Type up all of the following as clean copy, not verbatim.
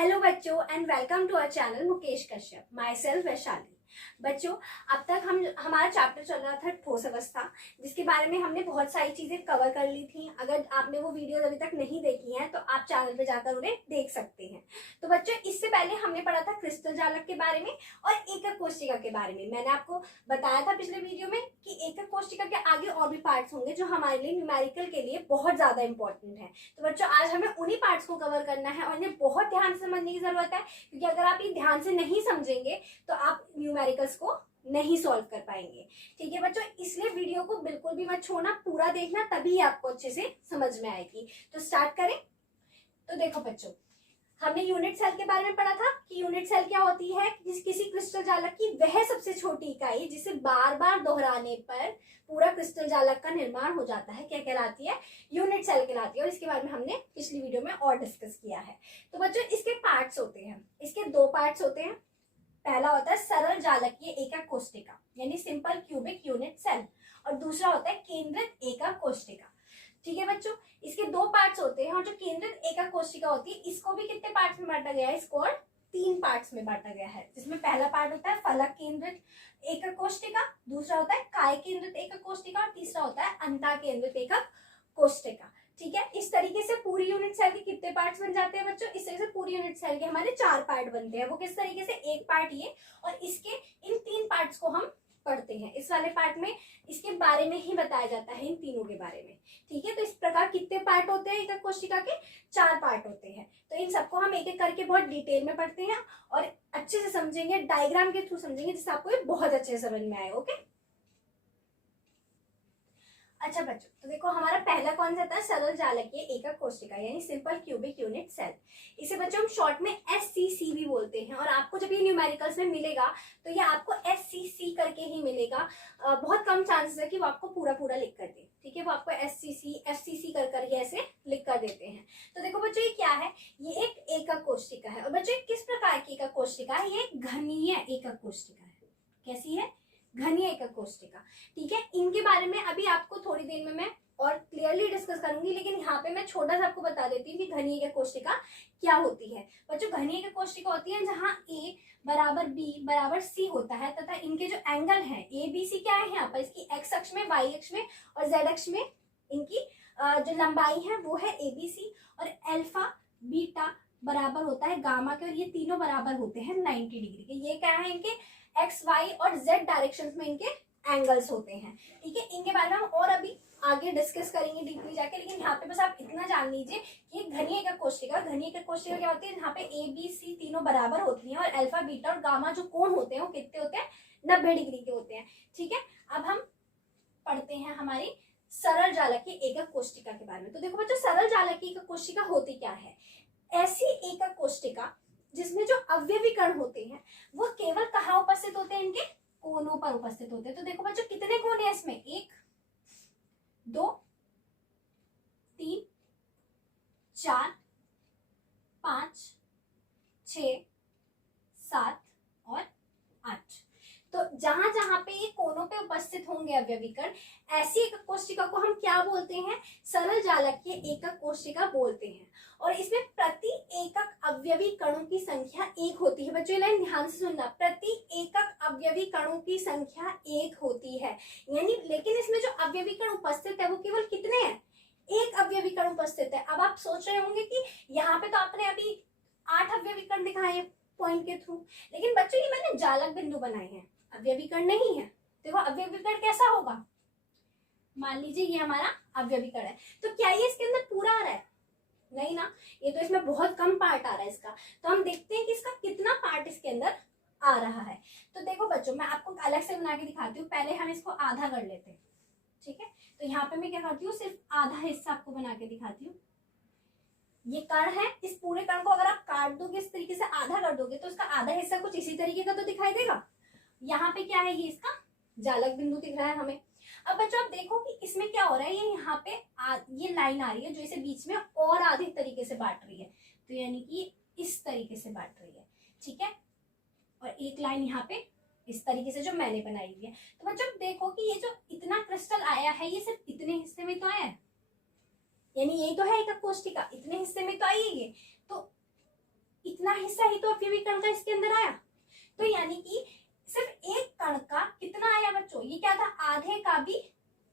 Hello बच्चों and welcome to our channel Mukesh Kashyap. Myself Vaishali. बच्चों, अब तक हमारा चैप्टर चल रहा था ठोस अवस्था, जिसके बारे में हमने बहुत सारी चीजें कवर कर ली थी। अगर आपने वो वीडियो अभी तक नहीं देखी हैं तो आप चैनल पे जाकर उन्हें देख सकते हैं। तो बच्चों, इससे पहले हमने पढ़ा था क्रिस्टल जालक के बारे में और एकक कोशिका के बारे में। मैंने आपको बताया था पिछले वीडियो में कि एकक कोशिका के आगे और भी पार्ट्स होंगे जो हमारे लिए न्यूमेरिकल के लिए बहुत ज्यादा इंपॉर्टेंट है। तो बच्चों, आज हमें उन्हीं पार्ट्स को कवर करना है और इन्हें बहुत ध्यान से समझने की जरूरत है, क्योंकि अगर आप ये ध्यान से नहीं समझेंगे तो आप न्यूमेरिकल्स को नहीं सॉल्व कर पाएंगे। ठीक है बच्चों, इसलिए वीडियो को बिल्कुल भी मत छोड़ना, पूरा देखना, तभी आपको अच्छे से समझ में आएगी। तो स्टार्ट करें। तो देखो बच्चों, हमने यूनिट सेल के बारे में पढ़ा था कि यूनिट सेल क्या होती है। किसी क्रिस्टल जालक की वह सबसे छोटी इकाई जिसे बार बार दोहराने पर पूरा क्रिस्टल जालक का निर्माण हो जाता है, क्या कहलाती है? यूनिट सेल कहलाती है। और इसके बारे में हमने पिछली वीडियो में और डिस्कस किया है। तो बच्चों, इसके पार्ट्स होते हैं, इसके दो पार्ट्स होते हैं। पहला होता है सरल जालकीय एकक कोशिका यानी सिंपल क्यूबिक यूनिट सेल, और दूसरा होता है केंद्रित एकक कोशिका। ठीक है बच्चों, इसके दो पार्ट्स होते हैं। और जो केंद्रित एकक कोशिका होती है, इसको भी कितने पार्ट्स में बांटा गया है? इसको और 3 पार्ट्स में बांटा गया है, जिसमें पहला पार्ट होता है फलक केंद्रित एकक कोशिका, दूसरा होता है काय केंद्रित एकक कोशिका और तीसरा होता है अंतः केंद्रित एकक कोशिका। ठीक है, इस तरीके से पूरी यूनिट सेल के कितने पार्ट्स बन जाते हैं बच्चों? इस तरीके से पूरी यूनिट सेल के हमारे 4 पार्ट बनते हैं। वो किस तरीके से? एक पार्ट ये, और इसके इन 3 पार्ट्स को हम पढ़ते हैं। इस वाले पार्ट में इसके बारे में ही बताया जाता है, इन तीनों के बारे में। ठीक है, तो इस प्रकार कितने पार्ट होते हैं एकक कोशिका के? 4 पार्ट होते हैं। तो इन सबको हम एक एक करके बहुत डिटेल में पढ़ते हैं और अच्छे से समझेंगे, डायग्राम के थ्रू समझेंगे, जिससे आपको ये बहुत अच्छे से समझ में आए। ओके, अच्छा बच्चों, तो देखो हमारा पहला कौन सा था? सरल जालकीय एकक कोशिका यानी सिंपल क्यूबिक यूनिट सेल। इसे बच्चों हम शॉर्ट में SCC भी बोलते हैं। और आपको जब ये न्यूमेरिकल्स में मिलेगा तो ये आपको SCC करके ही मिलेगा। बहुत कम चांसेस है कि वो आपको पूरा पूरा लिख कर दे। ठीक है, वो आपको SCC FCC कर ये ऐसे लिख कर देते हैं। तो देखो बच्चों, ये क्या है? ये एक एकक कोशिका है। और बच्चों, किस प्रकार की एकक कोशिका है? ये घनीय एकक कोशिका है। कैसी है? घनीय एकक कोशिका। ठीक है, इनके बारे में अभी आपको थोड़ी देर में मैं और क्लियरली डिस्कस करूंगी, लेकिन यहाँ पे मैं छोटा सा आपको बता देती हूँ कि घनीय एकक कोशिका क्या होती है। बच्चों, घनीय एकक कोशिका होती है जहाँ A बराबर B बराबर C होता है, तथा इनके जो एंगल है ABC क्या है यहाँ पर? इसकी x अक्ष में, y अक्ष में और z अक्ष में इनकी जो लंबाई है वो है ABC, और अल्फा बीटा बराबर होता है गामा के, और ये तीनों बराबर होते हैं 90 डिग्री के। ये क्या है? इनके एक्स वाई और जेड डायरेक्शंस में इनके एंगल्स होते हैं। ठीक है, इनके बारे में हम और अभी आगे डिस्कस करेंगे डीपली जाके, लेकिन यहाँ पे बस आप इतना जान लीजिए कि घनीय एकक कोशिका, घनीय एकक कोशिका क्या होती है? यहाँ पे A B C तीनों बराबर होती हैं, और अल्फा बीटा और गामा जो कोण होते हैं वो कितने होते हैं? 90 डिग्री के होते हैं। ठीक है, अब हम पढ़ते हैं हमारी सरल जालकीय एकक कोशिका के बारे में। तो देखो बच्चों, सरल जालकीय एकक कोशिका होती क्या है? ऐसी एकक कोशिका जिसमें जो अवयवी कण होते हैं वो केवल कहाँ उपस्थित होते हैं? इनके कोनों पर उपस्थित होते हैं। तो देखो बच्चों, कितने कोने हैं इसमें? 1 2 3 4 5 6 7 और 8। तो जहां जहां पे ये कोनों पे उपस्थित होंगे अवयवी कण, ऐसी एकक कोशिका को हम क्या बोलते हैं? सरल जालकीय एकक कोशिका बोलते हैं। और इसमें प्रति एकक अवयवी कणों की संख्या 1 होती है। बच्चों, लाइन ध्यान से सुनना, प्रति एकक अवयवी कणों की संख्या 1 होती है। यानी लेकिन इसमें जो अवयवी कण उपस्थित है वो केवल कितने हैं? 1 अवयवी कण उपस्थित है। अब आप सोच रहे होंगे कि यहाँ पे तो आपने अभी 8 अवयवी कण दिखाए हैं पॉइंट के थ्रू, लेकिन बच्चों ये मैंने जालक बिंदु बनाए हैं, अवयवी कण नहीं है। देखो अवयवी कण कैसा होगा? मान लीजिए ये हमारा अवयवी कण है, तो क्या ये इसके अंदर पूरा आ रहा है? नहीं ना, ये तो इसमें बहुत कम पार्ट आ रहा है इसका। तो हम देखते हैं कि इसका कितना पार्ट इसके अंदर आ रहा है। तो देखो बच्चों, मैं आपको अलग से बना के दिखाती हूँ। पहले हम इसको आधा कर लेते हैं। ठीक है, तो यहाँ पे मैं क्या करती हूँ, सिर्फ आधा हिस्सा आपको बना के दिखाती हूँ। ये कण है, इस पूरे कण को अगर आप काट दोगे, इस तरीके से आधा कर दोगे, तो इसका आधा हिस्सा कुछ इसी तरीके का तो दिखाई देगा। यहाँ पे क्या है? ये इसका जालक बिंदु दिख रहा है हमें। अब बच्चों आप देखो कि इसमें क्या हो रहा है, ये यहाँ पे ये लाइन आ रही है जो इसे बीच में और आधे तरीके से बांट रही है। तो यानी कि इस तरीके से बांट रही है। ठीक है, और एक लाइन यहाँ पे इस तरीके से जो मैंने बनाई हुई है। तो बच्चों देखो कि ये जो इतना क्रिस्टल आया है ये सिर्फ इतने हिस्से में तो आया है, यानी यही तो है एकक कोशिका, इतने हिस्से में तो आई है ये। तो इतना हिस्सा ही तो अवयवी कण का इसके अंदर आया। तो यानी कि सिर्फ एक कण का कितना आया बच्चों, ये क्या था, आधे का भी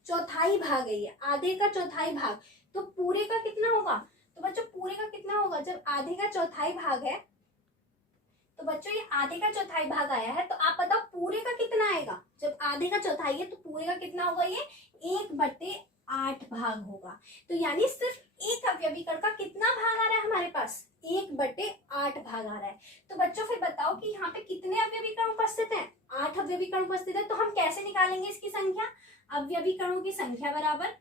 चौथाई भाग है ये, आधे का चौथाई भाग। तो पूरे का कितना होगा, तो बच्चों पूरे का कितना होगा, जब आधे का चौथाई भाग है, तो बच्चों ये आधे का चौथाई भाग आया है, तो आप बताओ पूरे का कितना आएगा। जब आधे का चौथाई है तो पूरे का कितना होगा, ये 1/8 भाग होगा। तो यानी सिर्फ एक अवयवी कण का कितना भाग आ रहा है हमारे पास, 1/8 भाग आ रहा है। तो बच्चों फिर बताओ कि यहाँ पे कितने अवयवी कण उपस्थित हैं, 8 अवयवी कण उपस्थित है। तो हम कैसे निकालेंगे इसकी संख्या, अवयवी कणों की संख्या बराबर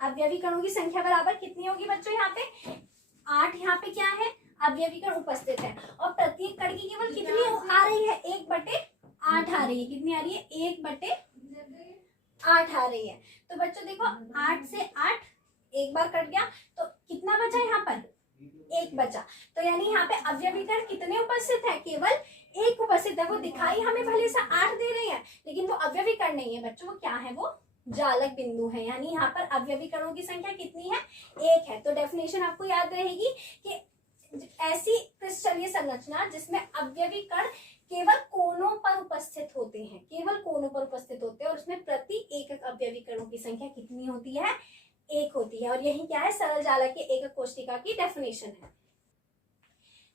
अवयवी कणों की संख्या बराबर कितनी होगी बच्चों, यहाँ पे 8, यहाँ पे क्या है, अवयवी कण उपस्थित है, और प्रत्येक कण की केवल कितनी आ रही है, 1/8 आ रही है। कितनी आ रही है, 1/8 आ रही है। तो बच्चों देखो 8 से 8 एक बार कट गया, तो कितना बचा यहाँ पर, 1 बचा। तो यानी यहाँ पे अवयवी कण कितने उपस्थित है, केवल 1 उपस्थित है। वो दिखाई हमें भले से 8 दे रही है, लेकिन वो अवयवी कण नहीं है बच्चों, वो क्या है, वो जालक बिंदु है। यानी यहाँ पर अवयवी कणों की संख्या कितनी है, 1 है। तो डेफिनेशन आपको याद रहेगी कि ऐसी क्रिस्टलीय संरचना जिसमें अवयवी कण केवल कोनों पर उपस्थित होते हैं, केवल कोनों पर उपस्थित होते हैं, और उसमें प्रति एकक अवयवी कणों की संख्या कितनी होती है, 1 होती है। और यही क्या है, सरल जालक के एकक कोशिका की डेफिनेशन है।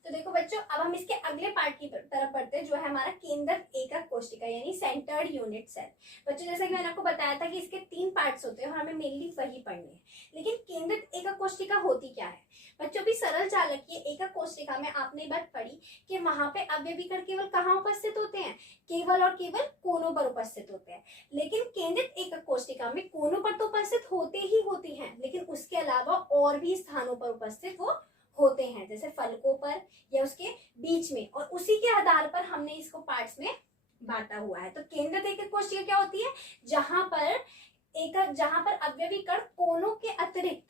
तो देखो बच्चों, अब हम इसके अगले पार्ट की तरफ बढ़ते हैं, जो है हमारा केंद्रक एकक कोशिका यानी सेंटर्ड यूनिट सेल। बच्चों जैसा कि मैंने आपको बताया था कि इसके 3 पार्ट्स होते हैं और हमें मेनली वही पढ़ने हैं। लेकिन केंद्रक एकक कोशिका होती क्या है बच्चों, भी सरल जालकीय एकक कोशिका में आपने बात पढ़ी कि वहां पे अवयवी कण केवल कहाँ उपस्थित होते हैं, केवल और केवल कोनों पर उपस्थित होते हैं। लेकिन केंद्रित एकक कोशिका में कोनों पर तो उपस्थित होते ही होती हैं, लेकिन उसके अलावा और भी स्थानों पर उपस्थित वो होते हैं, जैसे फलकों पर या उसके बीच में, और उसी के आधार पर हमने इसको पार्ट्स में बांटा हुआ है। तो केंद्रित एकक कोशिका क्या होती है, जहां पर अवयवी कण कोनों के अतिरिक्त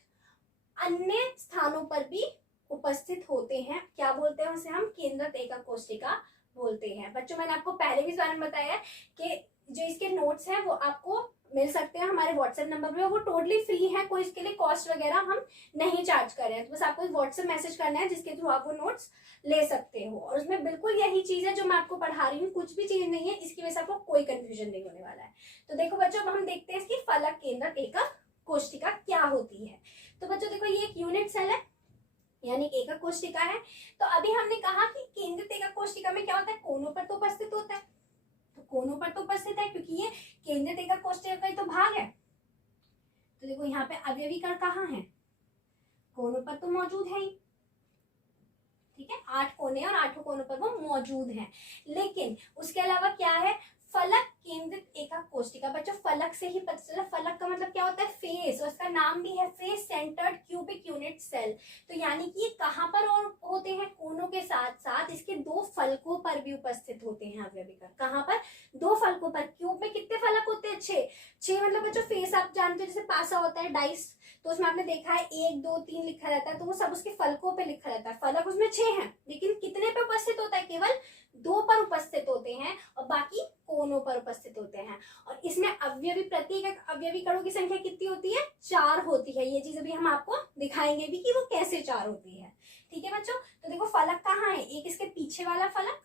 अन्य स्थानों पर भी उपस्थित होते हैं। क्या बोलते हैं उसे, हम केंद्रित एकक कोशिका बोलते हैं। बच्चों मैंने आपको पहले भी इस बारे में बताया कि जो इसके नोट्स हैं वो आपको मिल सकते हैं हमारे व्हाट्सएप नंबर पे, वो टोटली फ्री है, कोई इसके लिए कॉस्ट वगैरह हम नहीं चार्ज कर रहे हैं। तो बस आपको व्हाट्सएप मैसेज करना है जिसके थ्रू आप वो नोट्स ले सकते हो, और उसमें बिल्कुल यही चीज है जो मैं आपको पढ़ा रही हूँ, कुछ भी चीज नहीं है, इसकी वजह से आपको कोई कंफ्यूजन नहीं होने वाला है। तो देखो बच्चों, अब हम देखते हैं इसकी फलक केंद्रक एकक कोशिका क्या होती है। तो बच्चों देखो, ये एक यूनिट सेल है यानी एकक कोशिका है। तो अभी हमने कहा कि केंद्रित एकक कोशिका में क्या होता है, कोनों पर तो उपस्थित होता है, तो कोनों पर तो उपस्थित है क्योंकि ये केंद्रित एकक कोशिका का ही तो भाग है। तो देखो यहाँ पे अवयवी कण कहाँ है, कोनों पर तो मौजूद है ही, ठीक है, 8 कोने और 8 कोनों पर वो मौजूद हैं। लेकिन उसके अलावा क्या है, फलक केंद्रित एकक कोशिका। बच्चों फलक से ही पता चला, फलक का मतलब क्या होता है, फेस, और इसका नाम भी है face centred cubic unit cell. तो यानी कि ये कहाँ पर और होते हैं, कोनों के साथ साथ इसके 2 फलकों पर भी उपस्थित होते हैं अवयवी कण। कहाँ पर, 2 फलकों पर। क्यूब में कितने फलक होते हैं, 6 मतलब बच्चों फेस आप जानते हो, जैसे पासा होता है डाइस, तो उसमें आपने देखा है 1 2 3 लिखा रहता है, तो वो सब उसके फलकों पे लिखा रहता है। फलक उसमें 6 हैं, लेकिन कितने पे उपस्थित होता है, केवल 2 पर उपस्थित होते हैं, और बाकी कोनों पर उपस्थित होते हैं। और इसमें अवयवी प्रत्येक अवयवी कणों की संख्या कितनी होती है, 4 होती है। ये चीज अभी हम आपको दिखाएंगे भी कि वो कैसे 4 होती है। ठीक है बच्चों, तो देखो फलक कहाँ है, एक इसके पीछे वाला फलक,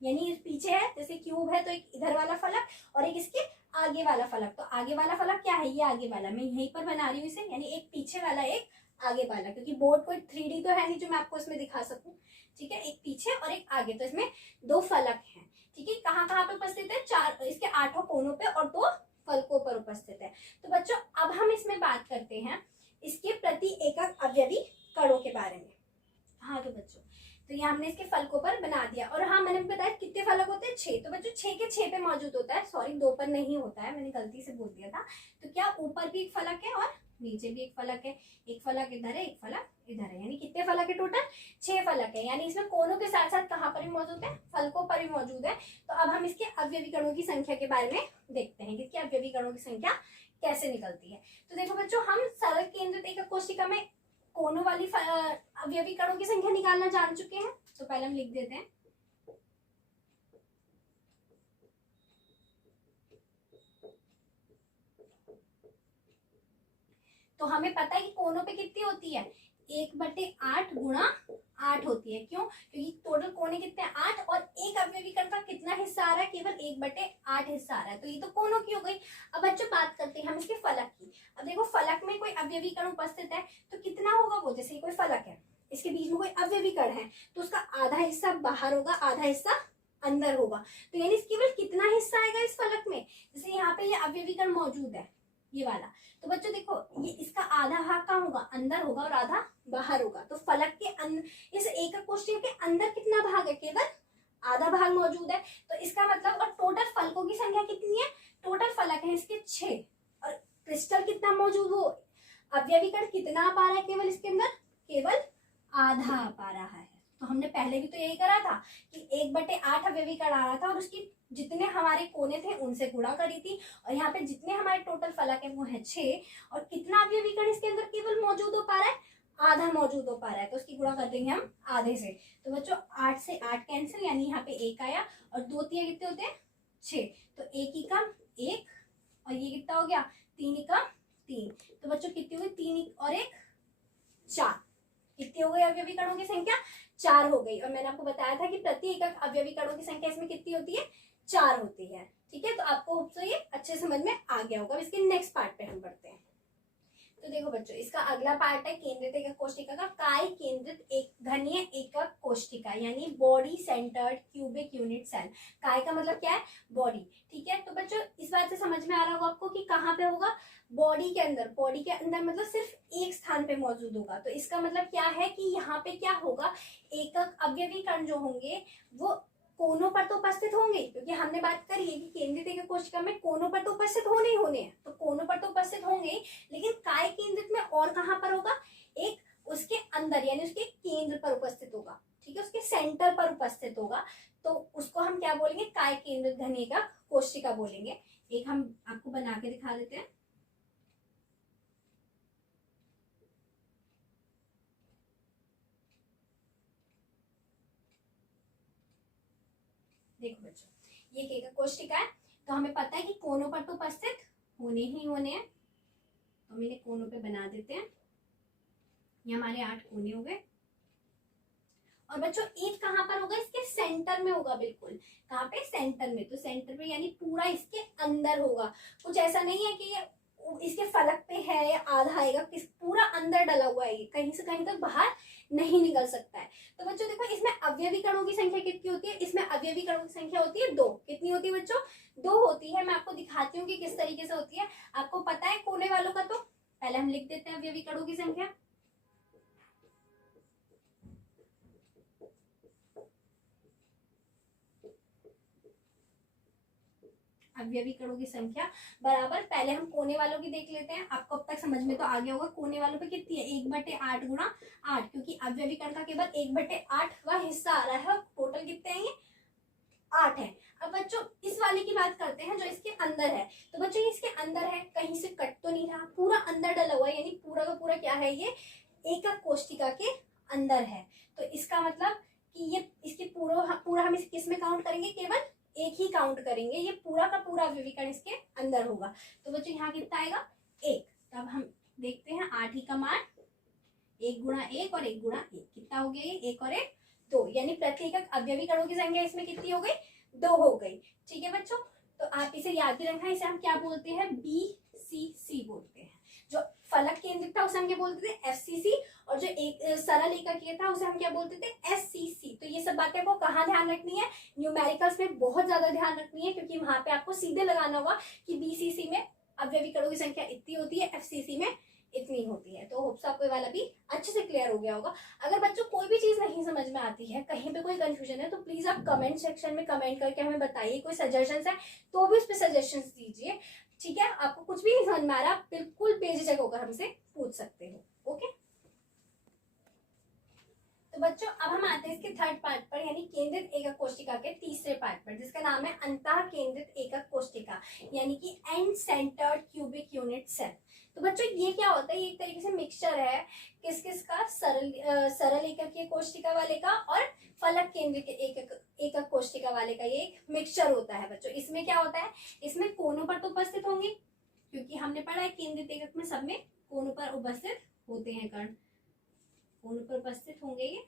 यानी पीछे है, जैसे क्यूब है तो एक इधर वाला फलक, और एक इसके आगे वाला फलक। तो आगे वाला फलक क्या है, ये आगे वाला, मैं यहीं पर बना रही हूँ इसे, यानी एक पीछे वाला एक आगे वाला, क्योंकि बोर्ड कोई 3D तो है नहीं जो मैं आपको इसमें दिखा सकूं। ठीक है, एक पीछे और एक आगे, तो इसमें 2 फलक हैं। ठीक है, कहाँ कहाँ पे उपस्थित है, 4 इसके 8 कोनों पे और 2 फलकों पर उपस्थित है। तो बच्चों अब हम इसमें बात करते हैं इसके प्रति एकक अवयवी कणों के बारे में। हाँ तो बच्चों, तो यहाँ हमने इसके फलकों पर बना दिया, और हाँ मैंने बताया कितने फलक होते हैं, 6। तो बच्चों 6 के 6 पे मौजूद होता है, सॉरी 2 पर नहीं होता है, मैंने गलती से बोल दिया था। तो क्या ऊपर भी एक फलक है और नीचे भी एक फलक है, एक फलक इधर है, एक फलक इधर है, यानी कितने फलक है टोटल, 6 फलक है। यानी इसमें कोनों के साथ साथ कहाँ पर भी मौजूद है, फलकों पर भी मौजूद है। तो अब हम इसके अवयवी कणों की संख्या के बारे में देखते हैं कि इसके अवयवी कणों की संख्या कैसे निकलती है। तो देखो बच्चों, हम सरल केंद्रित एकक कोशिका में कोनों वाली अवयवी कणों की संख्या निकालना जान चुके हैं। तो पहले हम लिख देते हैं तो हमें पता है कि कोनों पे कितनी होती है, 1/8 गुणा 8 होती है। क्यों? क्योंकि टोटल कोने कितने हैं, 8, और एक अवयवी कण का कितना हिस्सा आ रहा है, केवल 1/8 हिस्सा आ रहा है। तो ये तो कोनों की हो गई। अब बच्चों बात करते हैं हम इसके फलक की। अब देखो फलक में कोई अवयवी कण उपस्थित है तो कितना होगा वो, जैसे कोई फलक है, इसके बीच में कोई अवयवी कण है तो उसका आधा हिस्सा बाहर होगा, आधा हिस्सा अंदर होगा। तो यानी केवल कितना हिस्सा आएगा इस फलक में, जैसे यहाँ पे ये अवयवी कण मौजूद है ये वाला, तो बच्चों देखो ये इसका आधा भाग कहाँ होगा, अंदर होगा, और आधा बाहर होगा। तो फलक के इस एकक कोष्ठक के अंदर कितना भाग है, केवल आधा भाग मौजूद है। तो इसका मतलब, और टोटल फलकों की संख्या कितनी है, टोटल फलक है इसके 6, और क्रिस्टल कितना मौजूद, वो अवयवी कण कितना आ पा रहा है केवल इसके अंदर, केवल आधा आ पा रहा है। तो हमने पहले भी तो यही करा था कि 1/8 अवयवी कण आ रहा था और उसकी जितने हमारे कोने थे उनसे गुणा करी थी, और यहाँ पे जितने हमारे टोटल फलक है वो है 6, और कितना अवयवी कण इसके अंदर केवल मौजूद हो पा रहा है, आधा मौजूद हो पा रहा है। तो उसकी गुणा कर देंगे हम आधे से। तो बच्चों 8 से 8 कैंसिल, यानी यहाँ पे 1 आया, और 2 3 कितने होते हैं, 6। तो 1 एकम 1, और ये कितना हो गया, 3 एकम 3। तो बच्चों कितनी हो गई, 3 और 1 4। कितनी हो गई अवयवी कणों की संख्या, 4 हो गई। और मैंने आपको बताया था कि प्रति एकक अवयवी कणों की संख्या इसमें कितनी होती है, 4 होती है। ठीक है, तो आपको होप सो ये अच्छे समझ में आ गया होगा। इसके नेक्स्ट पार्ट पे हम बढ़ते हैं। तो देखो बच्चों, इसका अगला पार्ट है केंद्रित एकक कोशिका का, काय केंद्रित एक घनीय एकक कोशिका, यानी body centred cubic unit cell. काय का मतलब क्या है, बॉडी। ठीक है, तो बच्चों इस बात से समझ में आ रहा होगा आपको कि कहाँ पे होगा, बॉडी के अंदर। बॉडी के अंदर मतलब सिर्फ एक स्थान पे मौजूद होगा। तो इसका मतलब क्या है कि यहाँ पे क्या होगा, एकक अवयवी कण जो होंगे वो कोनों पर तो उपस्थित होंगे, क्योंकि हमने बात करी है कि केंद्रित एकक कोशिका में कोनों पर तो उपस्थित होने ही होने हैं, तो कोनों पर तो उपस्थित होंगे, लेकिन काय केंद्रित में और कहाँ पर होगा, एक उसके अंदर यानी उसके केंद्र पर उपस्थित होगा। ठीक है, उसके सेंटर पर उपस्थित होगा। तो उसको हम क्या बोलेंगे, काय केंद्रित घनीय एकक कोशिका बोलेंगे। एक हम आपको बना के दिखा देते हैं। देखो बच्चों, ये एकक कोशिका है, तो हमें पता है कि कोनों पर तो उपस्थित होने ही होने हैं। तो हम इन्हें कोनों पे बना देते हैं। ये हमारे 8 कोने हो गए। और बच्चों एक कहाँ पर होगा, इसके सेंटर में होगा, बिल्कुल कहाँ पे, सेंटर में। तो सेंटर पे यानी पूरा इसके अंदर होगा। कुछ ऐसा नहीं है कि ये इसके फलक पे है या आधा आएगा, पूरा अंदर डला हुआ है, कहीं से कहीं तक बाहर नहीं निकल सकता है। तो बच्चों देखो, इसमें अवयवी कणों की संख्या कितनी होती है, इसमें अवयवी कणों की संख्या होती है 2। कितनी होती है बच्चों, 2 होती है। मैं आपको दिखाती हूँ कि किस तरीके से होती है। आपको पता है कोने वालों का, तो पहले हम लिख देते हैं अवयवी कणों की संख्या। अवयवी कणों की संख्या बराबर, पहले हम कोने वालों की देख लेते हैं। आपको अब तक समझ में तो आ गया होगा कोने वालों पे कितनी है, 1/8 गुणा 8, क्योंकि अवयवी कण का केवल 1/8वां हिस्सा आ रहा है। टोटल कितने हैं, ये 8 है। अब बच्चों इस वाले की बात करते हैं जो इसके अंदर है। तो बच्चों ये इसके अंदर है, कहीं से कट तो नहीं रहा, पूरा अंदर डला हुआ है, यानी पूरा का पूरा क्या है, ये एकक कोशिका के अंदर है। तो इसका मतलब कि ये इसके पूरा हम इसे किस में काउंट करेंगे, केवल एक ही काउंट करेंगे। ये पूरा का पूरा अवयवी कण इसके अंदर होगा। तो बच्चों यहाँ कितना आएगा, 1। तब हम देखते हैं 8 ही का मान, 1 गुणा 1 और 1 गुणा 1 कितना हो गया, ये 1 और 1 2, यानी प्रति एकक अवयवी कणों की संख्या इसमें कितनी हो गई, 2 हो गई। ठीक है बच्चों, तो आप इसे याद भी रखना, इसे हम क्या बोलते हैं, BCC बोलते हैं। जो फलक केंद्रित था उसे हम क्या बोलते थे, FCC, और जो एक सरल एककीय था उसे हम क्या बोलते थे, SCC। तो ये सब बातें आपको कहाँ ध्यान रखनी है, न्यूमेरिकल्स में बहुत ज्यादा ध्यान रखनी है, क्योंकि वहां पे आपको सीधे लगाना होगा कि BCC में अवयवी कणों की संख्या इतनी होती है, FCC में इतनी होती है। तो होप्स आपको ये वाला भी अच्छे से क्लियर हो गया होगा। अगर बच्चों कोई भी चीज नहीं समझ में आती है, कहीं पे कोई कंफ्यूजन है, तो प्लीज आप कमेंट सेक्शन में कमेंट करके हमें बताइए। कोई सजेशंस है तो भी उस पर सजेशंस दीजिए। ठीक है, आपको कुछ भी नहीं समझ में आ रहा, बिल्कुल बेझिझक होकर हमसे पूछ सकते हो। ओके, तो बच्चों अब हम आते हैं इसके थर्ड पार्ट पर, यानी केंद्रित एकक कोशिका के तीसरे पार्ट पर, जिसका नाम है अंतः केंद्रित एकक कोशिका, यानी कि end centred cubic unit cell. तो बच्चों ये क्या होता है, ये एक तरीके से मिक्सचर है किस किस का, सरल एककीय कोशिका वाले का और फलक केंद्रित एकक कोशिका वाले का। ये एक मिक्सचर होता है बच्चों। इसमें क्या होता है, इसमें कोनों पर तो उपस्थित होंगे, क्योंकि हमने पढ़ा है केंद्रित एकक में सब में कोनों पर उपस्थित होते हैं कण, कोनों पर उपस्थित होंगे ये।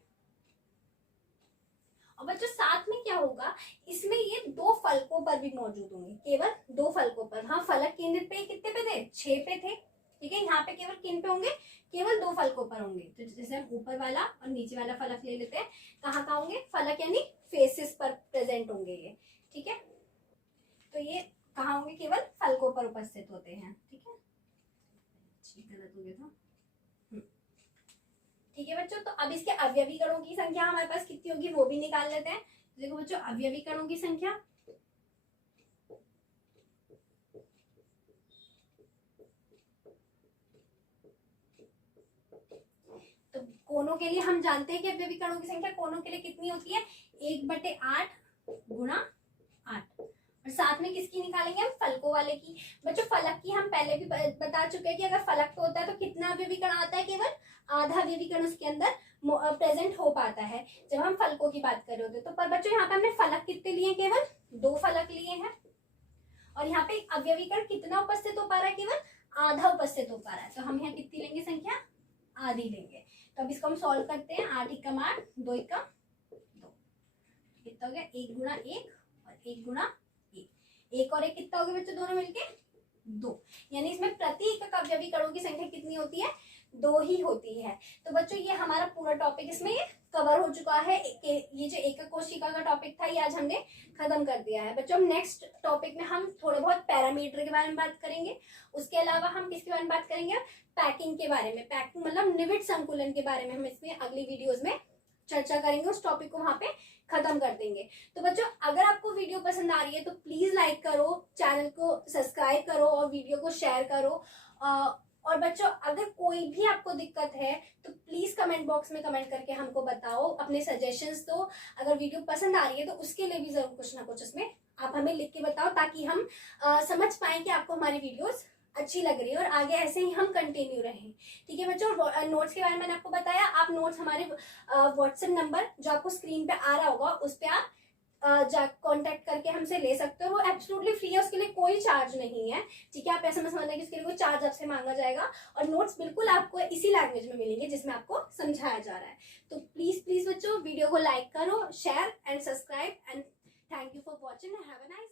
और बच्चों साथ में क्या होगा, इसमें ये 2 फलकों पर भी मौजूद होंगे, केवल 2 फलकों पर। हाँ, फलक केंद्र पे कितने पे थे, 6 पे थे, ठीक है। यहाँ पे केवल किन पे होंगे, केवल 2 फलकों पर होंगे। तो जैसे हम ऊपर वाला और नीचे वाला फलक ले लेते हैं, कहाँ कहाँ होंगे, फलक यानी फेसेस पर प्रेजेंट होंगे ये, ठीक है। तो ये कहाँ होंगे, केवल फलकों पर उपस्थित होते हैं, ठीक है। गलत हो गया था, ठीक है बच्चों। तो अब इसके अवयवी कणों की संख्या हमारे पास कितनी होगी वो भी निकाल लेते हैं। देखो बच्चों, अवयवी कणों की संख्या, तो कोनों के लिए हम जानते हैं कि अवयवी कणों की संख्या कोनों के लिए कितनी होती है, 1/8 गुणा 8। और साथ में किसकी निकालेंगे हम, फलकों वाले की। बच्चों फलक की हम पहले भी बता चुके हैं कि अगर फलक तो होता है तो कितना अवयवी कण आता है, केवल आधा अवयवी कण उसके अंदर प्रेजेंट हो पाता है जब हम फलकों की बात कर रहे होते। तो पर बच्चों यहाँ पे हमने फलक कितने लिए, केवल 2 फलक लिए हैं। और यहाँ पे अवयवी कण कितना उपस्थित हो पा रहा है, केवल आधा उपस्थित हो पा रहा है। तो हम यहाँ कितनी लेंगे संख्या, आधी लेंगे। तो अब इसको हम सॉल्व करते हैं। 8 × 8, 2 × 2, कितना हो गया, 1 गुणा 1 और 1 गुणा 1। 1 और 1 कितना हो गया बच्चों, दोनों मिलके 2। यानी इसमें प्रति एकक अवयवी कणों की संख्या कितनी होती है, 2 ही होती है। तो बच्चों ये हमारा पूरा टॉपिक इसमें ये कवर हो चुका है। ये जो एकक कोशिका का टॉपिक था ये आज हमने खत्म कर दिया है। बच्चों नेक्स्ट टॉपिक में हम थोड़े बहुत पैरामीटर के बारे में बात करेंगे। उसके अलावा हम किसके बारे में बात करेंगे, पैकिंग के बारे में। पैकिंग मतलब निविड संकुलन के बारे में हम इसमें अगली वीडियोज में चर्चा करेंगे। उस टॉपिक को वहां पे खत्म कर देंगे। तो बच्चों अगर आपको वीडियो पसंद आ रही है तो प्लीज लाइक करो, चैनल को सब्सक्राइब करो और वीडियो को शेयर करो। और बच्चों अगर कोई भी आपको दिक्कत है तो प्लीज कमेंट बॉक्स में कमेंट करके हमको बताओ, अपने सजेशंस दो। अगर वीडियो पसंद आ रही है तो उसके लिए भी जरूर कुछ ना कुछ उसमें आप हमें लिख के बताओ, ताकि हम समझ पाए कि आपको हमारी वीडियोस अच्छी लग रही है और आगे ऐसे ही हम कंटिन्यू रहें, ठीक है बच्चों। नोट्स के बारे में मैंने आपको बताया। आप नोट्स हमारे व्हाट्सएप नंबर जो आपको स्क्रीन पे आ रहा होगा उस पे आप कांटेक्ट करके हमसे ले सकते हो। वो एब्सोल्युटली फ्री है, उसके लिए कोई चार्ज नहीं है, ठीक है। आप ऐसा मत समझना कि उसके लिए कोई चार्ज आपसे मांगा जाएगा। और नोट्स बिल्कुल आपको इसी लैंग्वेज में मिलेंगे जिसमें आपको समझाया जा रहा है। तो प्लीज प्लीज बच्चों वीडियो को लाइक करो, share and subscribe and thank you for watching. Have a nice